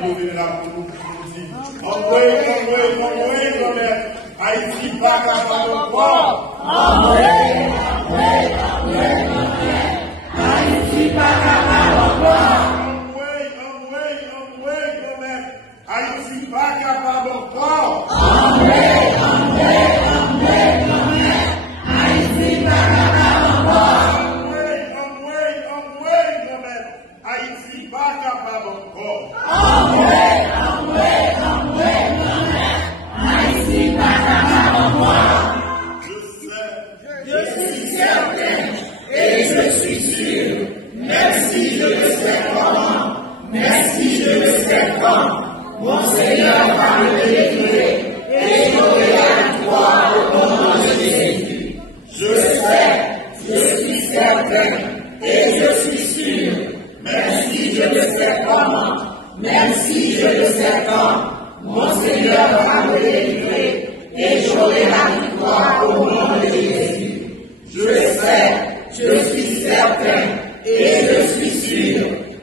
Nous là pour nous dire. Envoyez, Haïti pas capable de croire. Haïti pas capable de croire. Haïti pas capable de croire. Haïti pas capable de croire. Haïti pas capable de croire. Haïti pas capable de croire. Je suis certain et je suis sûr, même si je ne sais comment, même si je ne sais quand, mon Seigneur va me délivrer et j'aurai la victoire au nom de Jésus. Je sais, je suis certain et je suis sûr, même si je ne sais comment, même si je ne sais quand, mon Seigneur va me délivrer et j'aurai la victoire au nom de Jésus. Je sais, je suis certain et je suis sûr,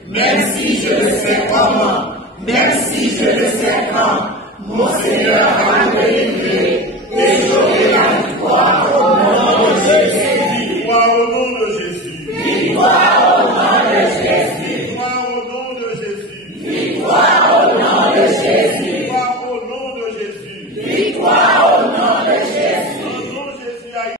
même si je ne sais comment, même si je ne sais quand, mon Seigneur